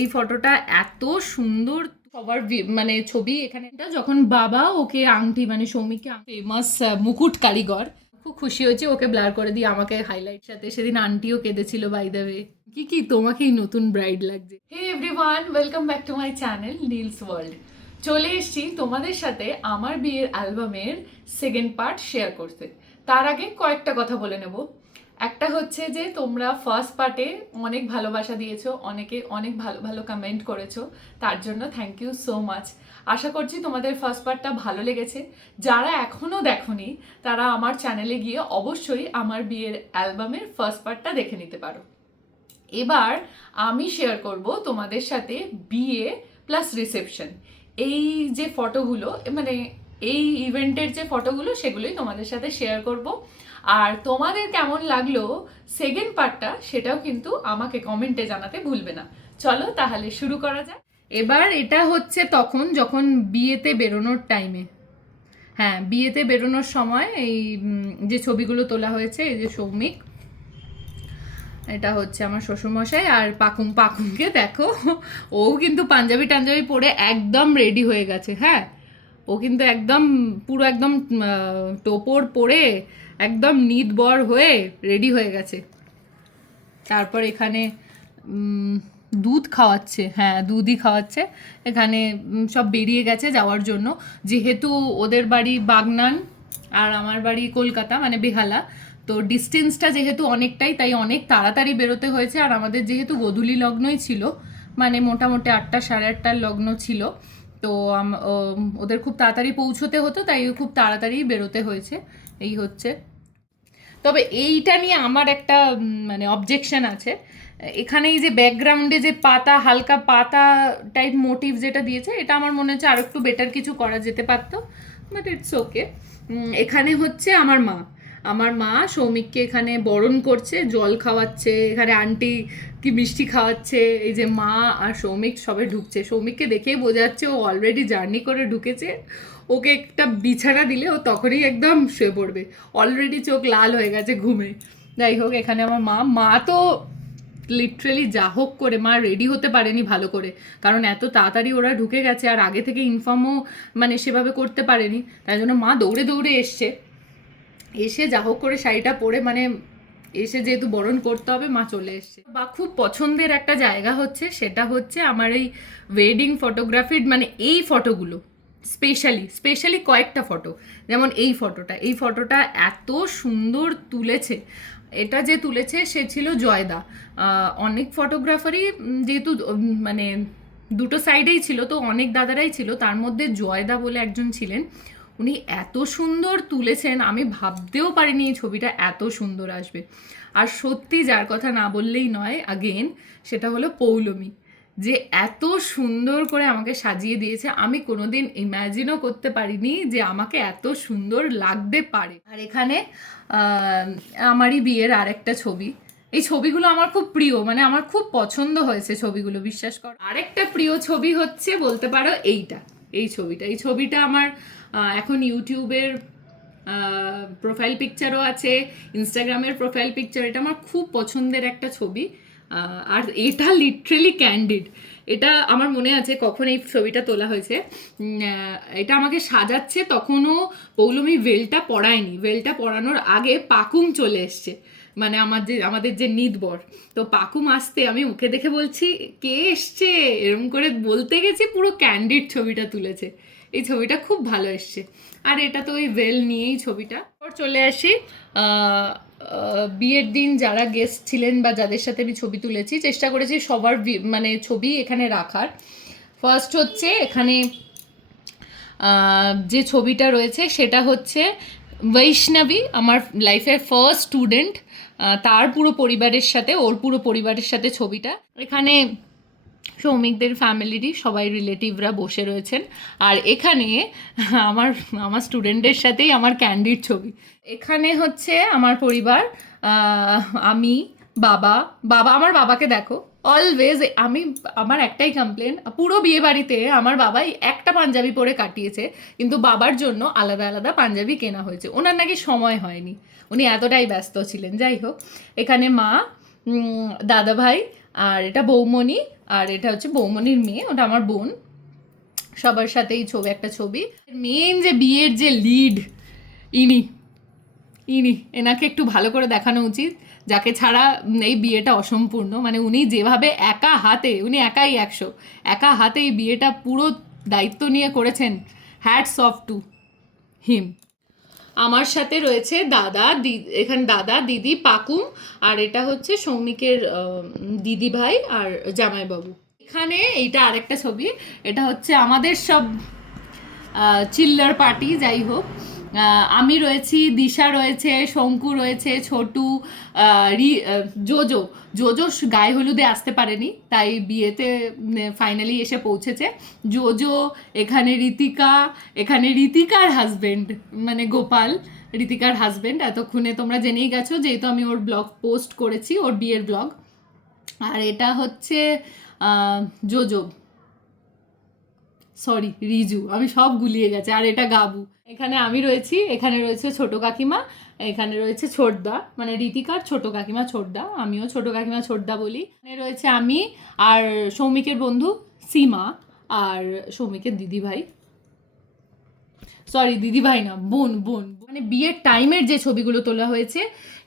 এই ফটোটা এত সুন্দর, সবার মানে ছবি এখানে। যখন বাবা ওকে আংটি মানে সৌমিককে ফেমাস মুকুট কারিগর, খুব খুশি হয়েছে, ওকে ব্লার করে দিয়ে আমাকে হাইলাইট সাথে। সেদিন আন্টিও কেঁদেছিল বাই দ্য ওয়ে। কি তোমাকেই নতুন ব্রাইড লাগছে। Hey everyone, welcome back to my channel Neel's world. চলে এসেছি তোমাদের সাথে আমার বিয়ের অ্যালবামের সেকেন্ড পার্ট শেয়ার করতে। তার আগে কয়েকটা কথা বলে নেব। একটা হচ্ছে যে তোমরা ফার্স্ট পার্টে অনেক ভালোবাসা দিয়েছো, অনেকে অনেক ভালো ভালো কমেন্ট করেছো, তার জন্য থ্যাংক ইউ সো মাচ। আশা করছি তোমাদের ফার্স্ট পার্টটা ভালো লেগেছে। যারা এখনও দেখোনি তারা আমার চ্যানেলে গিয়ে অবশ্যই আমার বিয়ের অ্যালবামের ফার্স্ট পার্টটা দেখে নিতে পারো। এবার আমি শেয়ার করব তোমাদের সাথে বিয়ে প্লাস রিসেপশন, এই যে ফটোগুলো, মানে এই ইভেন্টের যে ফটোগুলো, সেগুলোই তোমাদের সাথে শেয়ার করব। আর তোমাদের কেমন লাগলো সেকেন্ড পার্টটা সেটাও কিন্তু আমাকে কমেন্টে জানাতে ভুলবে না। চলো তাহলে শুরু করা যাক। এবার এটা হচ্ছে তখন যখন বিয়েতে বেরোনোর টাইমে, হ্যাঁ বিয়েতে বেরোনোর সময় এই যে ছবিগুলো তোলা হয়েছে। এই যে সৌমিক, এটা হচ্ছে আমার শ্বশুরমশাই, আর পাকুমকে দেখো, ও কিন্তু পাঞ্জাবি টাঞ্জাবি পরে একদম রেডি হয়ে গেছে। হ্যাঁ, ও কিন্তু একদম পুরো একদম টোপর পরে একদম নিতবর হয়ে রেডি হয়ে গেছে। তারপর এখানে দুধ খাওয়াচ্ছে, হ্যাঁ দুধই খাওয়াচ্ছে। এখানে সব বেরিয়ে গেছে যাওয়ার জন্য, যেহেতু ওদের বাড়ি বাগনান আর আমার বাড়ি কলকাতা মানে বেহালা, তো ডিস্টেন্সটা যেহেতু অনেকটাই, তাই অনেক তাড়াতাড়ি বেরোতে হয়েছে। আর আমাদের যেহেতু গোধূলি লগ্নই ছিল, মানে মোটামুটি 8টা সাড়ে 8টার লগ্ন ছিল, তো ওদের খুব তাড়াতাড়ি পৌঁছতে হতো, তাই খুব তাড়াতাড়ি বেরোতে হয়েছে। এই হচ্ছে। তবে এইটা নিয়ে আমার একটা মানে অবজেকশন আছে। এখানে এই যে ব্যাকগ্রাউন্ডে যে পাতা, হালকা পাতা টাইপ মোটিভ যেটা দিয়েছে, এটা আমার মনে হচ্ছে আর একটু বেটার কিছু করা যেতে পারতো, বাট ইটস ওকে। এখানে হচ্ছে আমার মা সৌমিককে এখানে বরণ করছে, জল খাওয়াচ্ছে, এখানে আন্টি কি মিষ্টি খাওয়াচ্ছে। এই যে মা আর সৌমিক সবে ঢুকছে। সৌমিককে দেখেই বোঝা যাচ্ছে ও অলরেডি জার্নি করে ঢুকেছে। ওকে একটা বিছানা দিলে ও তখনই একদম শুয়ে পড়বে, অলরেডি চোখ লাল হয়ে গেছে ঘুমে। যাই হোক, এখানে আমার মা তো লিটারেলি যা হোক করে মা রেডি হতে পারেনি ভালো করে, কারণ এত তাড়াতাড়ি ওরা ঢুকে গেছে, আর আগে থেকে ইনফর্মও মানে সেভাবে করতে পারেনি। তাই জন্য মা দৌড়ে দৌড়ে এসে যা হোক করে শাড়িটা পরে, মানে এসে যেহেতু বরণ করতে হবে, মা চলে এসছে। বা খুব পছন্দের একটা জায়গা হচ্ছে, সেটা হচ্ছে আমার এই ওয়েডিং ফটোগ্রাফির, মানে এই ফটোগুলো স্পেশালি কয়েকটা ফটো, যেমন এই ফটোটা এত সুন্দর তুলেছে। এটা যে তুলেছে সে ছিল জয়দা। অনেক ফটোগ্রাফারই যেহেতু মানে দুটো সাইডেই ছিল, তো অনেক দাদারাই ছিল, তার মধ্যে জয়দা বলে একজন ছিলেন। উনি এত সুন্দর তুলেছেন, আমি ভাবতেও পারিনি এই ছবিটা এত সুন্দর আসবে। আর সত্যি যার কথা না বললেই নয় আগেন, সেটা হলো পৌলমী, যে এত সুন্দর করে আমাকে সাজিয়ে দিয়েছে। আমি কোনোদিন ইম্যাজিনও করতে পারিনি যে আমাকে এত সুন্দর লাগতে পারে। আর এখানে আমারই বিয়ের আর একটা ছবি। এই ছবিগুলো আমার খুব প্রিয়, মানে আমার খুব পছন্দ হয়েছে ছবিগুলো, বিশ্বাস কর। আরেকটা প্রিয় ছবি হচ্ছে বলতে পারো এই ছবিটা আমার এখন ইউটিউবের প্রোফাইল পিকচারও আছে, ইনস্টাগ্রামের প্রোফাইল পিকচার। এটা আমার খুব পছন্দের একটা ছবি। আর এটা লিটারেলি ক্যান্ডিড। এটা আমার মনে আছে কখন এই ছবিটা তোলা হয়েছে। এটা আমাকে সাজাচ্ছে, তখনও পৌলমী ভেলটা পরায়নি। ভেলটা পরানোর আগে পাকুম চলে এসছে, মানে আমাদের যে নিতবর। তো পাকুম আসতে আমি ওকে দেখে বলছি কে এসছে, এরম করে বলতে গেছি, পুরো ক্যান্ডিড ছবিটা তুলেছে। এই ছবিটা খুব ভালো এসছে। আর এটা তো ওই ভেল নিয়েই ছবিটা। চলে আসি বিয়ের দিন যারা গেস্ট ছিলেন বা যাদের সাথে আমি ছবি তুলেছি, চেষ্টা করেছি সবার মানে ছবি এখানে রাখার। ফার্স্ট হচ্ছে এখানে যে ছবিটা রয়েছে সেটা হচ্ছে বৈষ্ণবী, আমার লাইফের ফার্স্ট স্টুডেন্ট, তার পুরো পরিবারের সাথে ছবিটা। এখানে সৌমিকদের ফ্যামিলিরই সবাই রিলেটিভরা বসে রয়েছেন। আর এখানে আমার আমার স্টুডেন্টের সাথেই আমার ক্যান্ডিড ছবি। এখানে হচ্ছে আমার পরিবার, আমি, আমার বাবাকে দেখো অলওয়েজ। আমার একটাই কমপ্লেন, পুরো বিয়ে বাড়িতে আমার বাবাই একটা পাঞ্জাবি পরে কাটিয়েছে, কিন্তু বাবার জন্য আলাদা আলাদা পাঞ্জাবি কেনা হয়েছে। ওনার নাকি সময় হয়নি, উনি এতটাই ব্যস্ত ছিলেন। যাই হোক, এখানে মা, দাদা ভাই আর এটা বৌমণি, আর এটা হচ্ছে বৌমণির মেয়ে, ওটা আমার বোন। সবার সাথেই ছবি, একটা ছবি। মেন যে বিয়ের যে লিড, ইনি ইনি এনাকে একটু ভালো করে দেখানো উচিত, যাকে ছাড়া এই বিয়েটা অসম্পূর্ণ। মানে উনি যেভাবে একা হাতে, উনি একাই 100, একা হাতে এই বিয়েটা পুরো দায়িত্ব নিয়ে করেছেন। Hats off to him. আমার সাথে রয়েছে দাদা, এখানে দাদা, দিদি, পাকুম, আর এটা হচ্ছে সৌমিকের দিদি ভাই আর জামাইবাবু। এখানে এইটা আরেকটা ছবি, এটা হচ্ছে আমাদের সব চিল্লার পার্টি। যাই হোক, আমি রয়েছি, দিশা রয়েছে, শঙ্কু রয়েছে, ছোটু, জোজো জোজো গায়ে হলুদে আসতে পারেনি, তাই বিয়েতে ফাইনালি এসে পৌঁছেছে। জোজো, এখানে ঋতিকা, এখানে ঋতিকার হাজবেন্ড মানে গোপাল, ঋতিকার হাজবেন্ড। এতক্ষণে তোমরা জেনেই গেছো, যেহেতু আমি ওর ব্লগ পোস্ট করেছি, ওর বিয়ের ব্লগ। আর এটা হচ্ছে জোজো, সরি রিজু, আমি সব গুলিয়ে গেছে। আর এটা গাবু। এখানে আমি রয়েছি, এখানে রয়েছে ছোট কাকিমা, এখানে রয়েছে ছোটদা, মানে ঋতিকার ছোট কাকিমা ছোটদা, আমিও ছোট কাকিমা ছোটদা বলি। এখানে রয়েছে আমি আর সৌমিকের বন্ধু সীমা, আর সৌমিকের দিদি ভাই, সরি দিদি ভাই না, বোন বোন। মানে বিয়ের টাইমের যে ছবিগুলো তোলা হয়েছে,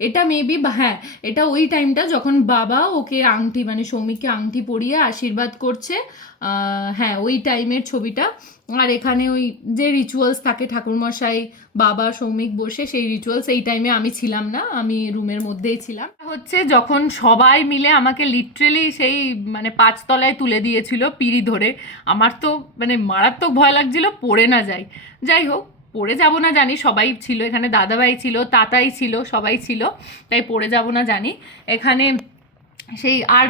এটা মেবি, হ্যাঁ এটা ওই টাইমটা যখন বাবা ওকে আংটি, মানে সৌমিককে আংটি পরিয়ে আশীর্বাদ করছে। হ্যাঁ ওই টাইমের ছবিটা। আর এখানে ওই যে রিচুয়ালস থাকে, ঠাকুরমশাই, বাবা, সৌমিক বসে, সেই রিচুয়ালস এই টাইমে আমি ছিলাম না, আমি রুমের মধ্যেই ছিলাম। হচ্ছে যখন সবাই মিলে আমাকে লিটারেলি সেই মানে 5 তলায় তুলে দিয়েছিল পিঁড়ি ধরে, আমার তো মানে মারাত্মক ভয় লাগছিল পড়ে না যাই। যাই হোক, পড়ে যাব না জানি, সবাই ছিল এখানে, দাদাভাই ছিল, তাতাই ছিল, সবাই ছিল, তাই পড়ে যাব না জানি। এখানে সেই আর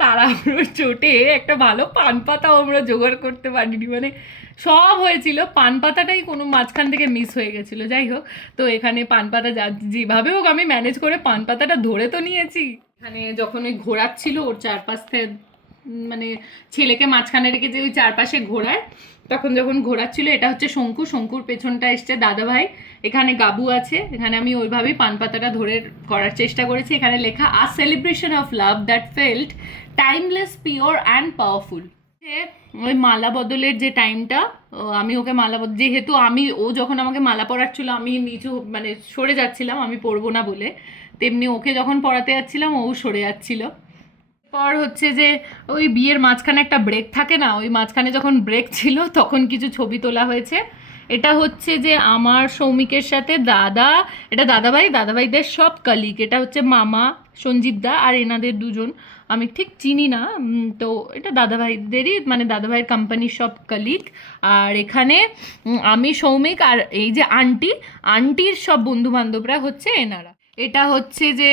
তাড়াহুড়োর চোটে একটা ভালো পান পাতাও আমরা জোগাড় করতে পারিনি, মানে সব হয়েছিল, পান পাতাটাই কোনো মাঝখান থেকে মিস হয়ে গেছিলো। যাই হোক, তো এখানে পান পাতা যেভাবে হোক আমি ম্যানেজ করে পান পাতাটা ধরে তো নিয়েছি। এখানে যখন ওই ঘোরাচ্ছিল ওর চারপাশ থেকে, মানে ছেলেকে মাঝখানে রেখে যে ওই চারপাশে ঘোরায়, তখন যখন ঘোরাচ্ছিল, এটা হচ্ছে শঙ্কু, শঙ্কুর পেছনটা এসছে দাদা ভাই, এখানে গাবু আছে। এখানে আমি ওইভাবেই পান পাতাটা ধরে করার চেষ্টা করেছি। এখানে লেখা আ celebration of love that felt timeless, pure and powerful. ওই মালা বদলের যে টাইমটা, আমি ওকে মালা বদল, যেহেতু ও যখন আমাকে মালা পরাচ্ছিল আমি নিচু মানে সরে যাচ্ছিলাম, আমি পরবো না বলে, তেমনি ওকে যখন পড়াতে যাচ্ছিলাম ও সরে যাচ্ছিল। পর হচ্ছে যে ওই বিয়ের মাঝখানে একটা ব্রেক থাকে না, ওই মাঝখানে যখন ব্রেক ছিল তখন কিছু ছবি তোলা হয়েছে। এটা হচ্ছে যে আমার সৌমিকের সাথে দাদা, এটা দাদাভাইদের সব কলিগ, এটা হচ্ছে মামা সঞ্জীব দা, আর এনাদের দুজন আমি ঠিক চিনি না, তো এটা দাদাভাইদেরই, মানে দাদাভাইয়ের কোম্পানির সব কলিগ। আর এখানে আমি, সৌমিক, আর এই যে আন্টির সব বন্ধু বান্ধবরা হচ্ছে এনারা। এটা হচ্ছে যে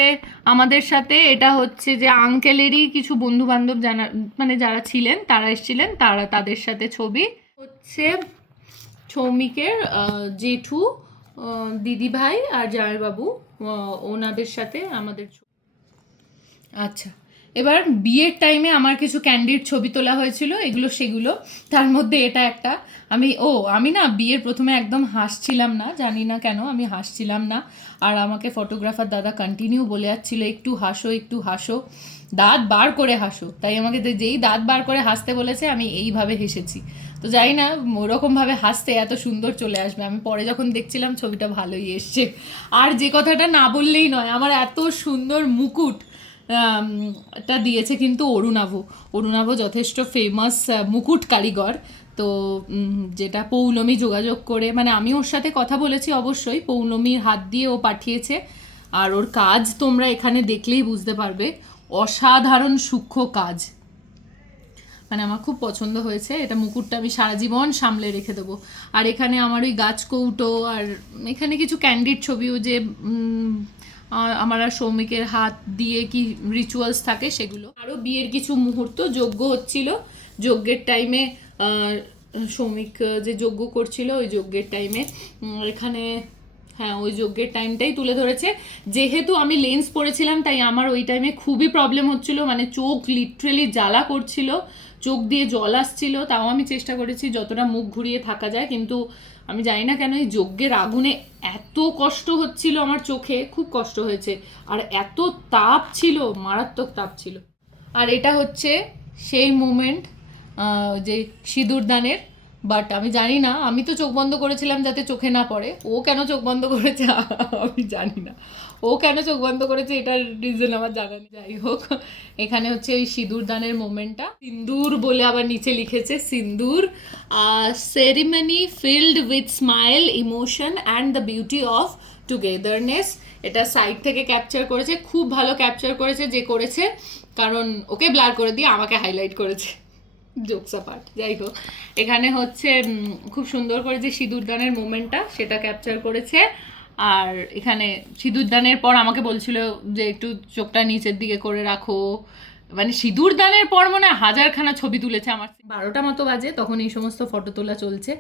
আমাদের সাথে, এটা হচ্ছে যে আঙ্কেলেরই কিছু বন্ধু বান্ধব জানা, মানে যারা ছিলেন তারা এসেছিলেন, তাদের সাথে ছবি। হচ্ছে সৌমিকের জেঠু, দিদি ভাই আর জামাইবাবু, ওনাদের সাথে আমাদের ছবি। আচ্ছা, এবার বিয়ের টাইমে আমার কিছু ক্যান্ডিড ছবি তোলা হয়েছিল, এগুলো সেগুলো। তার মধ্যে এটা একটা, আমি না বিয়ের প্রথমে একদম হাসছিলাম না, জানি না কেন আমি হাসছিলাম না। আর আমাকে ফটোগ্রাফার দাদা কন্টিনিউ বলে যাচ্ছিলো একটু হাসো, একটু হাসো, দাঁত বার করে হাসো। তাই আমাকে যেই দাঁত বার করে হাসতে বলেছে আমি এইভাবে হেসেছি। তো জানি না ওরকমভাবে হাসতে এত সুন্দর চলে আসবে, আমি পরে যখন দেখছিলাম ছবিটা ভালোই এসছে। আর যে কথাটা না বললেই নয়, আমার এত সুন্দর মুকুট টা দিয়েছে কিন্তু অরুণাভ যথেষ্ট ফেমাস মুকুট কারিগর। তো যেটা পৌলমী যোগাযোগ করে, মানে আমি ওর সাথে কথা বলেছি অবশ্যই, পৌলমীর হাত দিয়ে ও পাঠিয়েছে। আর ওর কাজ তোমরা এখানে দেখলেই বুঝতে পারবে, অসাধারণ সূক্ষ্ম কাজ, মানে আমার খুব পছন্দ হয়েছে। এটা মুকুটটা আমি সারা জীবন সামলে রেখে দেবো। আর এখানে আমার ওই গাছ কৌটো, আর এখানে কিছু ক্যান্ডিড ছবিও, যে আমার আর সৌমিকের হাত দিয়ে কি রিচুয়ালস থাকে সেগুলো। আরও বিয়ের কিছু মুহূর্ত, যজ্ঞ হচ্ছিল, যজ্ঞের টাইমে সৌমিক যে যজ্ঞ করছিল ওই যজ্ঞের টাইমে এখানে হ্যাঁ, ওই যজ্ঞের টাইমটাই তুলে ধরেছে। যেহেতু আমি লেন্স পরেছিলাম তাই আমার ওই টাইমে খুবই প্রবলেম হচ্ছিল, মানে চোখ লিটারেলি জ্বালা করছিল, চোখ দিয়ে জল আসছিল, তাও আমি চেষ্টা করেছি যতটা মুখ ঘুরিয়ে থাকা যায়, কিন্তু আমি জানি না কেন এই যজ্ঞের আগুনে এত কষ্ট হচ্ছিল আমার চোখে, খুব কষ্ট হয়েছে। আর এত তাপ ছিল, মারাত্মক তাপ ছিল। আর এটা হচ্ছে সেই মোমেন্ট যে সিঁদুর দানের। বাট আমি জানি না, আমি তো চোখ বন্ধ করেছিলাম যাতে চোখে না পড়ে, ও কেন চোখ বন্ধ করেছে আমি জানি না, ও কেন চোখ বন্ধ করেছে এটার রিজন আমার জানা নেই। যাই হোক, এখানে হচ্ছে ওই সিঁদুর দানের মোমেন্টটা, সিন্দুর বলে আবার নিচে লিখেছে সিন্দুর, ceremony filled with smile, emotion and the beauty of togetherness. এটা সাইড থেকে ক্যাপচার করেছে, খুব ভালো ক্যাপচার করেছে যে করেছে, কারণ ওকে ব্লার করে দিয়ে আমাকে হাইলাইট করেছে, জোকস অ্যাপার্ট। যাই হোক, এখানে হচ্ছে খুব সুন্দর করে যে সিঁদুরদানের মোমেন্টটা সেটা ক্যাপচার করেছে। আর এখানে সিঁদুরদানের পর আমাকে বলছিল যে একটু চোখটা নিচের দিকে করে রাখো, মানে সিঁদুরদানের পর মনে হয় হাজারখানা ছবি তুলেছে। আমার 12টা মতো বাজে তখন এই সমস্ত ফটো তোলা চলছে।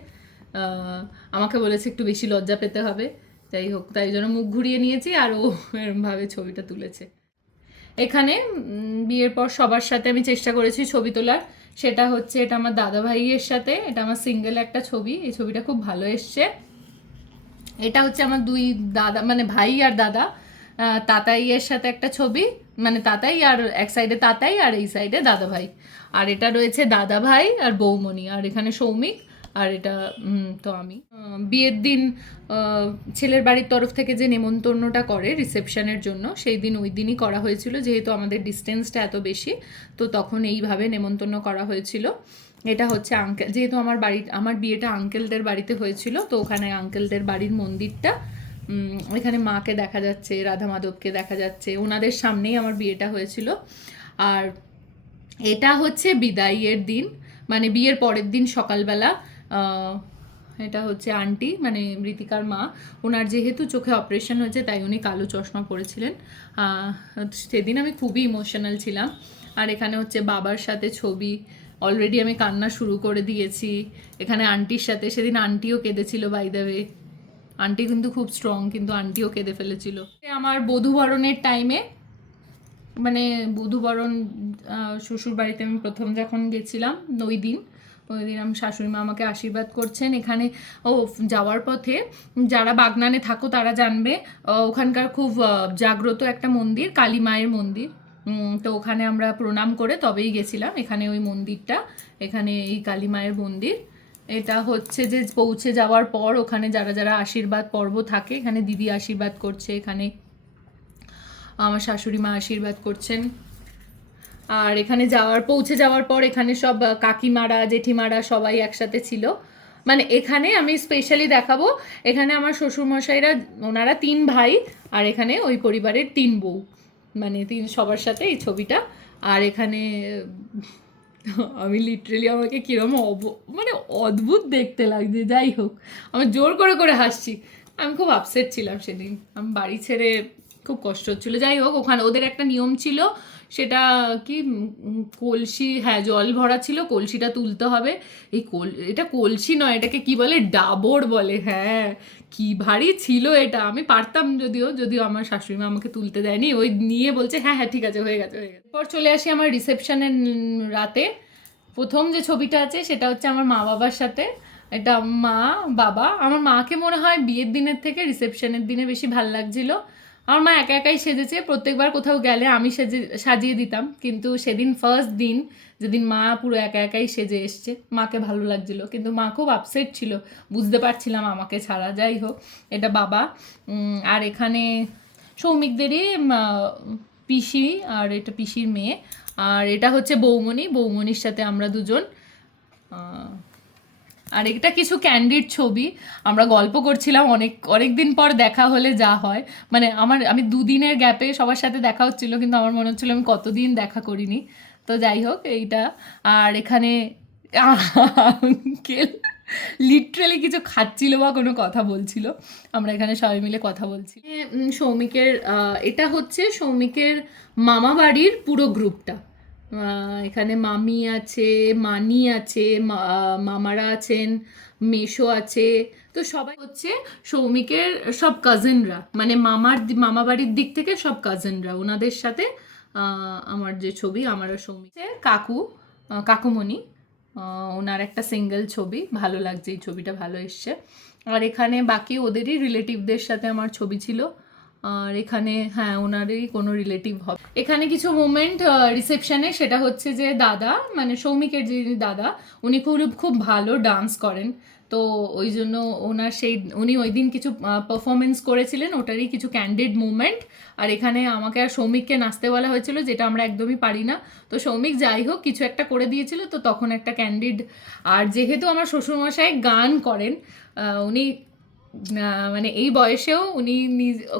আমাকে বলেছে একটু বেশি লজ্জা পেতে হবে, যাই হোক তাই জন্য মুখ ঘুরিয়ে নিয়েছি, আর ও এরমভাবে ছবিটা তুলেছে। এখানে বিয়ের পর সবার সাথে আমি চেষ্টা করেছি ছবি তোলার, সেটা হচ্ছে এটা আমার দাদা ভাইয়ের সাথে, এটা আমার সিঙ্গেল একটা ছবি, এই ছবিটা খুব ভালো এসছে। এটা হচ্ছে আমার দুই দাদা, মানে ভাই আর দাদা, তাতাইয়ের সাথে একটা ছবি, মানে তাতাই আর এক সাইডে তাতাই আর এই সাইডে দাদা ভাই। আর এটা রয়েছে দাদা ভাই আর বৌমণি, আর এখানে সৌমিক, আর এটা তো আমি। বিয়ের দিন ছেলের বাড়ির তরফ থেকে যে নেমন্তন্নটা করে রিসেপশনের জন্য, সেই দিন ওই দিনই করা হয়েছিল, যেহেতু আমাদের ডিস্টেন্সটা এত বেশি, তো তখন এইভাবে নেমন্তন্ন করা হয়েছিল। এটা হচ্ছে আঙ্কেল, যেহেতু আমার বিয়েটা আঙ্কেলদের বাড়িতে হয়েছিল, তো ওখানে আঙ্কেলদের বাড়ির মন্দিরটা, এখানে মাকে দেখা যাচ্ছে, রাধা মাধবকে দেখা যাচ্ছে, ওনাদের সামনেই আমার বিয়েটা হয়েছিল। আর এটা হচ্ছে বিদায়ের দিন, মানে বিয়ের পরের দিন সকালবেলা। এটা হচ্ছে আন্টি, মানে মৃতিকার মা, ওনার যেহেতু চোখে অপারেশন হয়েছে তাই উনি কালো চশমা পরেছিলেন। সেদিন আমি খুবই ইমোশনাল ছিলাম। আর এখানে হচ্ছে বাবার সাথে ছবি, অলরেডি আমি কান্না শুরু করে দিয়েছি। এখানে আন্টির সাথে, সেদিন আন্টিও কেঁদেছিল বাই দ্য ওয়ে, আন্টি কিন্তু খুব স্ট্রং, কিন্তু আন্টিও কেঁদে ফেলেছিল। আমার বধূবরণের টাইমে, মানে বধূবরণ শ্বশুর বাড়িতে আমি প্রথম যখন গেছিলাম, ওই দিন আমার শাশুড়ি মা আমাকে আশীর্বাদ করছেন। এখানে যাওয়ার পথে যারা বাগনানে থাকো তারা জানবে, ওখানকার খুব জাগ্রত একটা মন্দির, কালী মায়ের মন্দির। তো ওখানে আমরা প্রণাম করে তবেই গেছিলাম। এখানে ওই মন্দিরটা, এখানে এই কালী মায়ের মন্দির। এটা হচ্ছে যে পৌঁছে যাওয়ার পর ওখানে যারা যারা আশীর্বাদ পর্ব থাকে, এখানে দিদি আশীর্বাদ করছে, এখানে আমার শাশুড়ি মা আশীর্বাদ করছেন। আর এখানে পৌঁছে যাওয়ার পর এখানে সব কাকিমারা জেঠিমারা সবাই একসাথে ছিল। মানে এখানে আমি স্পেশালি দেখাবো, এখানে আমার শ্বশুরমশাইরা, ওনারা 3 ভাই, আর এখানে ওই পরিবারের 3 বউ, মানে সবার সাথে এই ছবিটা। আর এখানে আমি লিটারেলি, আমাকে কীরকম মানে অদ্ভুত দেখতে লাগছে। যাই হোক, আমি জোর করে করে হাসছি, আমি খুব আপসেট ছিলাম সেদিন, আমি বাড়ি ছেড়ে খুব কষ্ট হচ্ছিলো। যাই হোক, ওখানে ওদের একটা নিয়ম ছিল, সেটা কি, কলসি, হ্যাঁ জল ভরা ছিল, কলসিটা তুলতে হবে। এটা কলসি নয়, এটাকে কি বলে, ডাবর বলে। হ্যাঁ, কি ভারী ছিল এটা, আমি পারতাম যদিও আমার শাশুড়ি মা আমাকে তুলতে দেয়নি, ওই নিয়ে বলছে হ্যাঁ হ্যাঁ ঠিক আছে, হয়ে গেছে। এরপর চলে আসি আমার রিসেপশনের রাতে। প্রথম যে ছবিটা আছে সেটা হচ্ছে আমার মা বাবার সাথে। এটা মা বাবা, আমার মাকে মনে হয় বিয়ের দিনের থেকে রিসেপশনের দিনে বেশি ভাল লাগছিল। আমার মা একা একাই সেজেছে, প্রত্যেকবার কোথাও গেলে আমি সাজিয়ে দিতাম, কিন্তু সেদিন ফার্স্ট দিন যেদিন মা পুরো একা একাই সেজে এসছে, মাকে ভালো লাগছিল, কিন্তু মা খুব আপসেট ছিল, বুঝতে পারছিলাম আমাকে ছাড়া। যাই হোক, এটা বাবা। আর এখানে সৌমিকদেরই পিসি, আর এটা পিসির মেয়ে, আর এটা হচ্ছে বৌমণির সাথে আমরা দুজন। আর এটা কিছু ক্যান্ডিড ছবি, আমরা গল্প করছিলাম, অনেক দিন পর দেখা হলে যা হয়, মানে আমি 2 দিনের গ্যাপে সবার সাথে দেখা হচ্ছিল, কিন্তু আমার মনে হচ্ছিলো আমি কতদিন দেখা করিনি। তো যাই হোক, এইটা। আর এখানে আঙ্কেল লিটারালি কিছু খাচ্ছিল বা কোনো কথা বলছিল, আমরা এখানে সবাই মিলে কথা বলছি। সৌমিকের, এটা হচ্ছে সৌমিকের মামা বাড়ির পুরো গ্রুপটা, এখানে মামি আছে, মানি আছে, মামারা আছেন, মেশো আছে। তো সবাই হচ্ছে সৌমিকের সব কাজিনরা, মানে মামা বাড়ির দিক থেকে সব কাজিনরা, ওনাদের সাথে আমার যে ছবি আমার আর সৌমিকের কাকু, কাকুমণি, ওনার একটা সিঙ্গেল ছবি, ভালো লাগছে, এই ছবিটা ভালো এসছে। আর এখানে বাকি ওদেরই রিলেটিভদের সাথে আমার ছবি ছিল। আর এখানে হ্যাঁ ওনারই কোনো রিলেটিভ হবে। এখানে কিছু মোমেন্ট রিসেপশনে, সেটা হচ্ছে যে দাদা, মানে সৌমিকের যে দাদা, উনি খুব খুব ভালো ডান্স করেন। তো ওই জন্য উনি ওই দিন কিছু পারফরমেন্স করেছিলেন, ওটারই কিছু ক্যান্ডিড মুভমেন্ট। আর এখানে আমাকে আর সৌমিককে নাচতে বলা হয়েছিল, যেটা আমরা একদমই পারি না। তো সৌমিক যাই হোক কিছু একটা করে দিয়েছিল, তো তখন একটা ক্যান্ডিড। আর যেহেতু আমার শ্বশুরমশাই গান করেন, উনি মানে এই বয়সেও উনি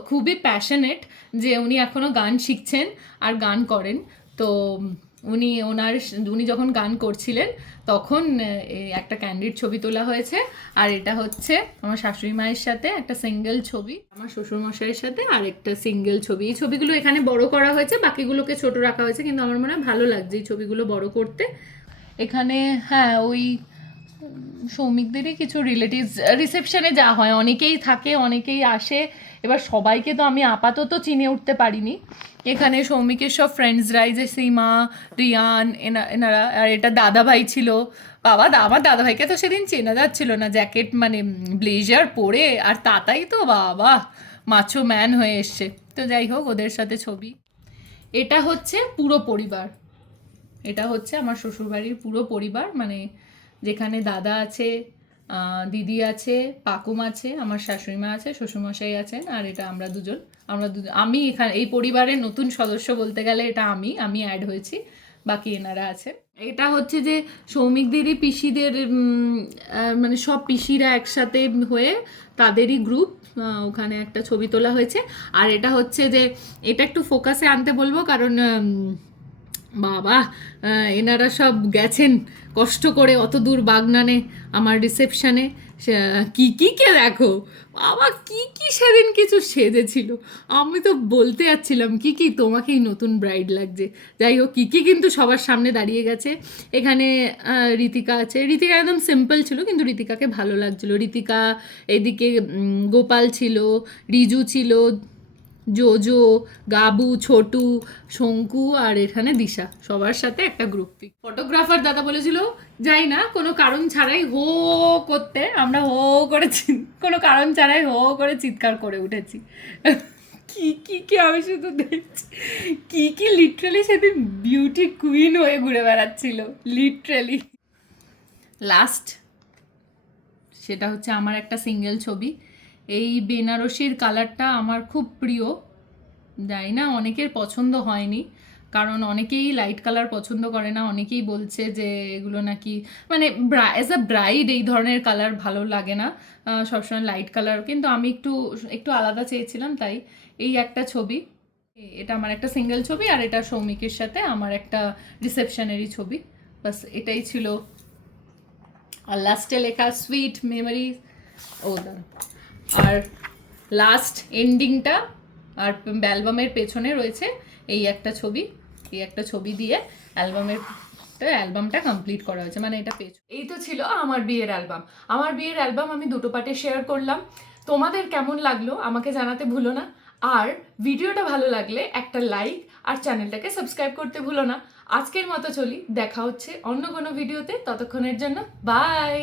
খুবই প্যাশনেট, যে উনি এখনও গান শিখছেন আর গান করেন। তো উনি যখন গান করছিলেন তখন একটা ক্যান্ডিড ছবি তোলা হয়েছে। আর এটা হচ্ছে আমার শাশুড়ি মায়ের সাথে একটা সিঙ্গেল ছবি, আমার শ্বশুরমশাইয়ের সাথে আর একটা সিঙ্গেল ছবি। এই ছবিগুলো এখানে বড় করা হয়েছে, বাকিগুলোকে ছোট রাখা হয়েছে, কিন্তু আমার মনে হয় ভালো লাগছে এই ছবিগুলো বড় করতে। এখানে হ্যাঁ ওই সৌমিকদেরই কিছু রিলেটিভস, রিসেপশনে যা হয় অনেকেই থাকে, অনেকেই আসে। এবার সবাইকে তো আমি আপাতত চিনে উঠতে পারিনি। এখানে সৌমিকের সব ফ্রেন্ডসরাই, যে সীমা, রিয়ান, এনারা। আর এটা দাদাভাই ছিল। বাবা, আমার দাদাভাইকে তো সেদিন চেনা যাচ্ছিল না, জ্যাকেট মানে ব্লেজার পরে, আর তাতাই তো বাবা মাচো ম্যান হয়ে এসছে। তো যাই হোক, ওদের সাথে ছবি। এটা হচ্ছে পুরো পরিবার, এটা হচ্ছে আমার শ্বশুরবাড়ির পুরো পরিবার, মানে যেখানে দাদা আছে, দিদি আছে, পাকুম আছে, আমার শাশুড়ি মা আছে, শ্বশুরমশাই আছেন, আর এটা আমরা দুজন। আমি এখানে এই পরিবারের নতুন সদস্য বলতে গেলে এটা আমি অ্যাড হয়েছি, বাকি এনারা আছে। এটা হচ্ছে যে সৌমিকদেরই পিসিদের, মানে সব পিসিরা একসাথে হয়ে তাদেরই গ্রুপ, ওখানে একটা ছবি তোলা হয়েছে। আর এটা হচ্ছে যে, এটা একটু ফোকাসে আনতে বলবো, কারণ বাবা এনারা সব গেছেন কষ্ট করে অত দূর বাগনানে আমার রিসেপশানে। কে দেখো বাবা, কি সেদিন কিছু সেজেছিল, আমি তো বলতে যাচ্ছিলাম কি তোমাকেই নতুন ব্রাইড লাগছে। যাই হোক, কি কিন্তু সবার সামনে দাঁড়িয়ে গেছে। এখানে ঋতিকা আছে, ঋতিকা একদম সিম্পল ছিল, কিন্তু ঋতিকাকে ভালো লাগছিল। ঋতিকা, এদিকে গোপাল ছিল, রিজু ছিল, জোজো, গাবু, ছোটু, শঙ্কু, আর এখানে দিশা, সবার সাথে একটা গ্রুপ পিক। ফটোগ্রাফার দাদা বলেছিল যাই না কোনো কারণ ছাড়াই হো করতে, আমরা হো করেছি, কোনো কারণ ছাড়াই হো করে চিৎকার করে উঠেছি। কি আমি শুধু দেখছি, কি লিটারালি সেদিন বিউটি কুইন হয়ে ঘুরে বেড়াচ্ছিল, লিটারালি। লাস্ট, সেটা হচ্ছে আমার একটা সিঙ্গেল ছবি। এই বেনারসির কালারটা আমার খুব প্রিয়, জানি না অনেকের পছন্দ হয়নি, কারণ অনেকেই লাইট কালার পছন্দ করে না, অনেকেই বলছে যে এগুলো নাকি মানে অ্যাজ আ ব্রাইড এই ধরনের কালার ভালো লাগে না, সবসময় লাইট কালার। কিন্তু আমি একটু আলাদা চেয়েছিলাম, তাই এই একটা ছবি। এটা আমার একটা সিঙ্গেল ছবি, আর এটা সৌমিকের সাথে আমার একটা রিসেপশনেরই ছবি। বাস এটাই ছিল। আর লাস্টে লেখা সুইট মেমোরিজ। আর লাস্ট এন্ডিংটা, আর অ্যালবামের পেছনে রয়েছে এই একটা ছবি দিয়ে অ্যালবামটা কমপ্লিট করা হয়েছে, মানে এটা এই তো ছিল আমার বিয়ের অ্যালবাম। আমি দুটো পার্টে শেয়ার করলাম। তোমাদের কেমন লাগলো আমাকে জানাতে ভুলো না। আর ভিডিওটা ভালো লাগলে একটা লাইক আর চ্যানেলটাকে সাবস্ক্রাইব করতে ভুলো না। আজকের মতো চলি, দেখা হচ্ছে অন্য কোনো ভিডিওতে, ততক্ষণের জন্য বাই।